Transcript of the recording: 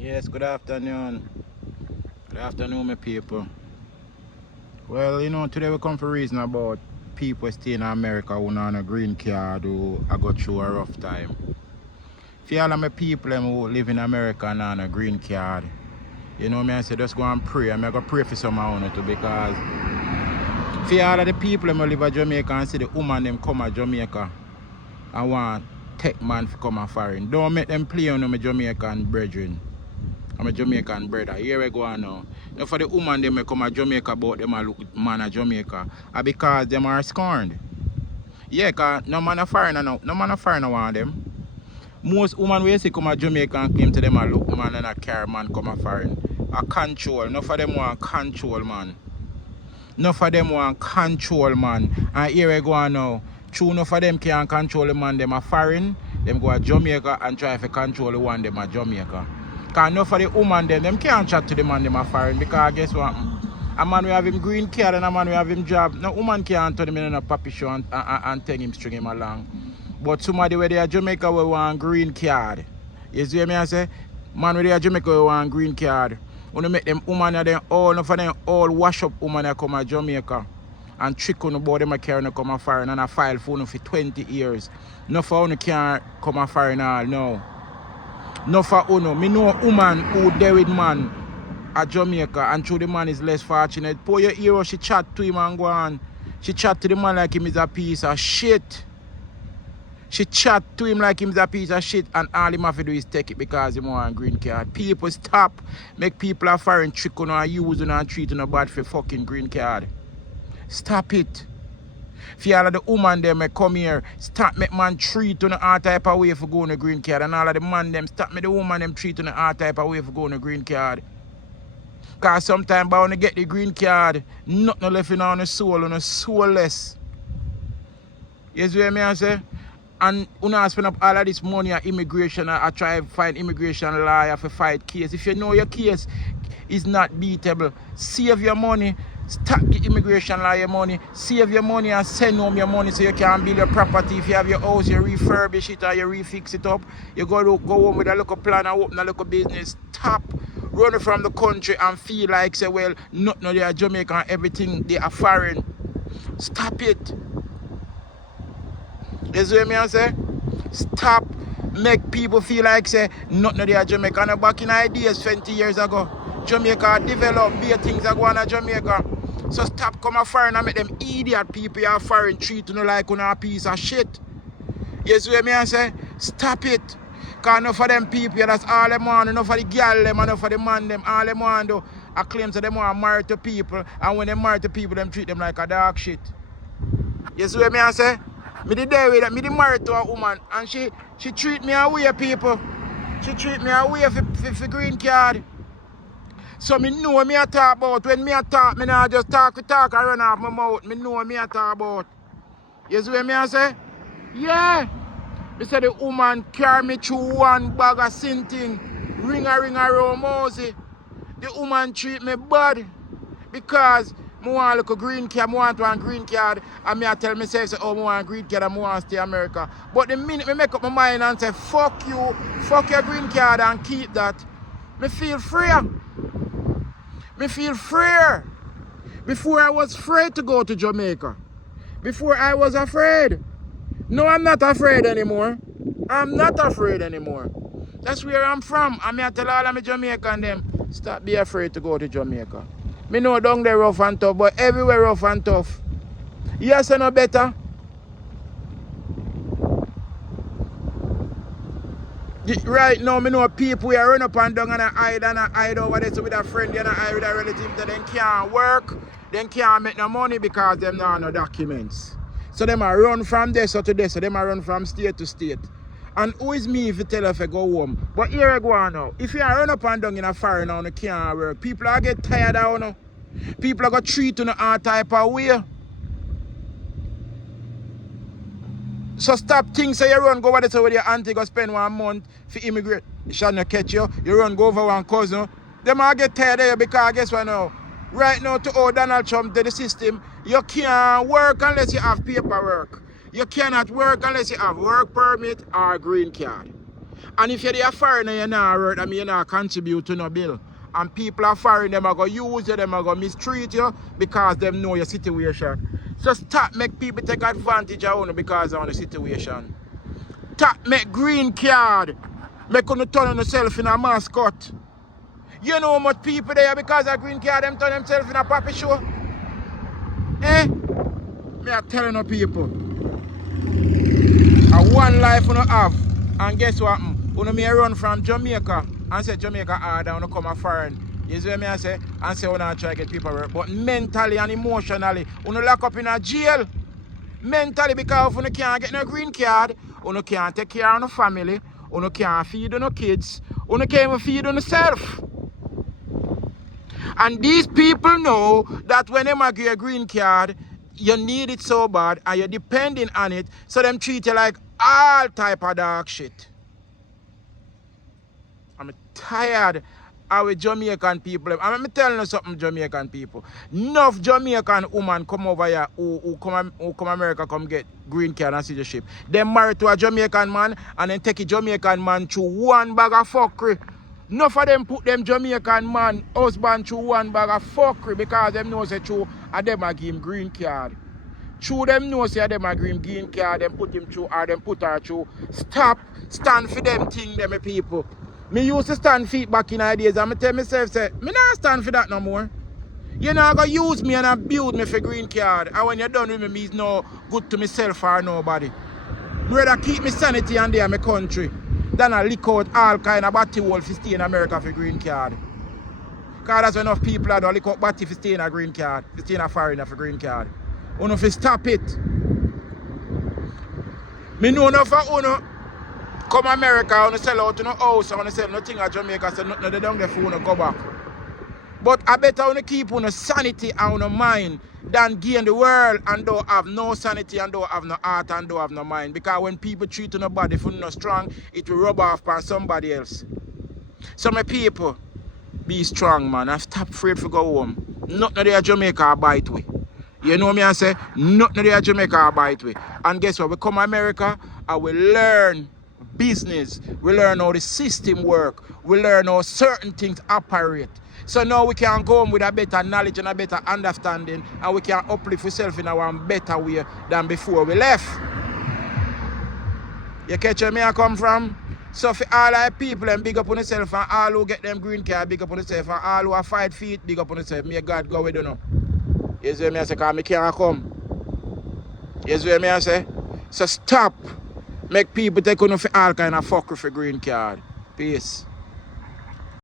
Yes, good afternoon. Good afternoon, my people. Well, today we come for reason about people staying in America who not on a green card who I go through a rough time. For all of my people who live in America and not on a green card, I say just go and pray. I'm going to pray for some of you too because for all of the people who live in Jamaica and see the woman them come to Jamaica and want tech man to come and foreign. Don't make them play on my Jamaican brethren. I'm a Jamaican brother. Here we go on now. Now for the woman them come to Jamaica about them a look man of Jamaica. Because them are scorned. Yeah, cause no man of foreigner no man of foreigner want them. Most women we see come to Jamaica and claim to them a look man and a care man come a foreign. A control. Enough for them want control, man. Enough for them want control, man. And here we go on now. True enough for them can't control the man them a foreign. Them go to Jamaica and try to control the one them a Jamaica. Because enough for the woman them can't chat to the man them a foreign. Because guess what? A man we have him green card and a man we have him job. No woman can't turn him in a puppy show and take him string him along. But somebody where they are Jamaica we want green card. You see what I say? Man where they are Jamaica we want green card. When you make them woman and them all, enough of them all wash up woman that come to Jamaica and trick on about them a carry no come a foreign and a file for 20 years. No for you can't come a foreign all no. No for uno. Me know a woman who there with man at Jamaica and through the man is less fortunate. Pour your hero, she chat to him and go on. She chat to the man like him is a piece of shit. She chat to him like him is a piece of shit and all him have to do is take it because he want a green card. People stop. Make people a foreign trick on and use and treat on bad for fucking green card. Stop it. For all of the woman them come here, stop make man treat on all type of way for going to green card. And all of the man them stop me the woman them treat on all type of way for going to green card. Cause sometimes when you get the green card, nothing left in on the soul, on the soulless. You see what I say? And you know, spend up all of this money on immigration. I try to find immigration lawyer for fight case. If you know your case is not beatable, save your money. Stop the immigration lawyer money, save your money and send home your money so you can build your property. If you have your house, you refurbish it or you refix it up. You go home with a little plan and open a little business. Stop running from the country and feel like, say, well, nothing they are Jamaica and everything they are foreign. Stop it. You see what I say? Stop make people feel like, say, nothing they are Jamaica. And back in ideas 20 years ago, Jamaica developed better things that go on in Jamaica. So stop come a foreign and make them idiot people you are foreign treat you like a piece of shit. You see what I say? Stop it. Because enough of them people, that's all them want. Enough of the girl them, enough of the man them, all them want do. I claim to them want married to people. And when they married to people, them treat them like a dog shit. You see what I say? Me the day with that, me the married to a woman. And she treat me away, people. She treat me away for green card. So me know what me a talk about. When me a talk, me not just talk and run off my mouth. Me know what me a talk about. You see what me a say? Yeah. Me say the woman carry me through one bag of sinting. Ring around Mosey. The woman treat me bad. Because I want a green card, I want one green card. And me a tell myself, say, oh, I want a green card and I want to stay in America. But the minute I make up my mind and say, fuck you, fuck your green card and keep that, me feel free. Me feel freer. Before I was afraid to go to Jamaica. Before I was afraid. No, I'm not afraid anymore. I'm not afraid anymore. That's where I'm from. I'm here to tell all of my Jamaican them, stop be afraid to go to Jamaica. Me know down there rough and tough, but everywhere rough and tough. Yes, I know better. Right now, me know people who run up and down and hide over there so with a friend and hide with a relative that they can't work, they can't make no money because them not no documents. So them a run from there to there, so them a run from state to state. And who is me if you tell if I go home? But here I go on now. If you run up and down in a foreign now, you can't work. People are get tired of you. People are going to treat you all type of way. So stop things so you run go over there so with your auntie go spend 1 month for immigrant. They shall not catch you. You run go over one cousin. Them all get tired of you because guess what now? Right now to owe Donald Trump to the system, you can't work unless you have paperwork. You cannot work unless you have work permit or green card. And if you're a foreigner, you're not work, I mean, you're not contribute to no bill. And people are foreign, them are going to use you, them are going to mistreat you because they know your situation. So stop make people take advantage of you because of the situation. Stop make green card, make you turn yourself in a mascot. You know how much people there because of green card, them turn themselves in a puppy show? Eh? Me are telling you people. A one life you have. And guess what? You may run from Jamaica and say Jamaica hard and you come a foreign. You see what I say? And say you not try to get people work. But mentally and emotionally, you lock up in a jail. Mentally, because if you can't get no green card, you can't take care of your family, you can't feed your kids, you can't even feed yourself. And these people know that when they give you a green card, you need it so bad and you're depending on it, so them treat you like all type of dog shit. I'm tired of Jamaican people. I'm telling you something, Jamaican people. Enough Jamaican women come over here who come America come get green card and citizenship. They married to a Jamaican man and then take a Jamaican man through one bag of fuckery. Enough of them put them Jamaican man husband through one bag of fuckery because them know say through and them a give him green card. Through them know say them a give him green card, them put him through or them put her through. Stop, stand for them thing, them people. Me used to stand feet back in ideas and I tell myself, say, me not stand for that no more. You're not going to use me and abuse me for green card. And when you're done with me, it's no good to myself or nobody. I'd rather keep my sanity and there in my country than I lick out all kind of batty hole to stay in America for green card. Because there's enough people that don't lick out batty to stay in a green card, to stay in a foreigner for green card. You know, if you stop it. Me know enough for you come America, I want to sell out in a house, I want to sell nothing at Jamaica, so nothing they don't get for you to go back. But I better want to keep on sanity and on mind than gain the world and don't have no sanity and don't have no heart and don't have no mind. Because when people treat your body for not strong, it will rub off on somebody else. So my people, be strong, man, and stop afraid to go home. Nothing there Jamaica bite we. You know me I say? Nothing there Jamaica bite we. And guess what? We come to America and we learn business, we learn how the system work, we learn how certain things operate. So now we can go home with a better knowledge and a better understanding and we can uplift ourselves in a better way than before we left. You catch where me I come from? So for all our people and big up on yourself and all who get them green card, big up on yourself and all who are 5 feet, big up on yourself. May God go with you now. You see what me I say? Because I can't come. You see what me I say? So stop. Make people take on for all kind of fuckery for green card. Peace.